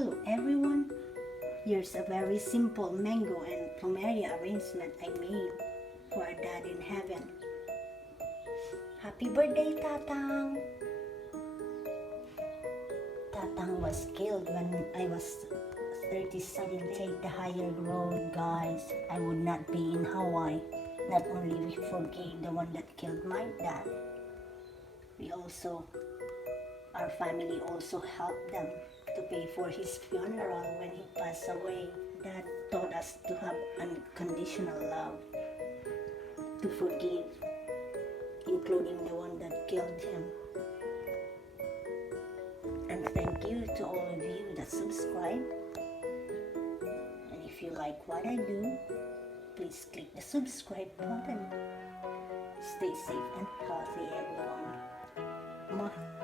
Hello everyone, here's a very simple mango and plumeria arrangement I made for our dad in heaven. Happy birthday, Tatang! Tatang was killed when I was 37. Take the higher road, guys. I would not be in Hawaii. Not only we forgave the one that killed my dad, our family also helped them to pay for his funeral when he passed away. Dad taught us to have unconditional love, to forgive, including the one that killed him. And thank you to all of you that subscribe. And if you like what I do, please click the subscribe button. Stay safe and healthy, everyone. Mwah.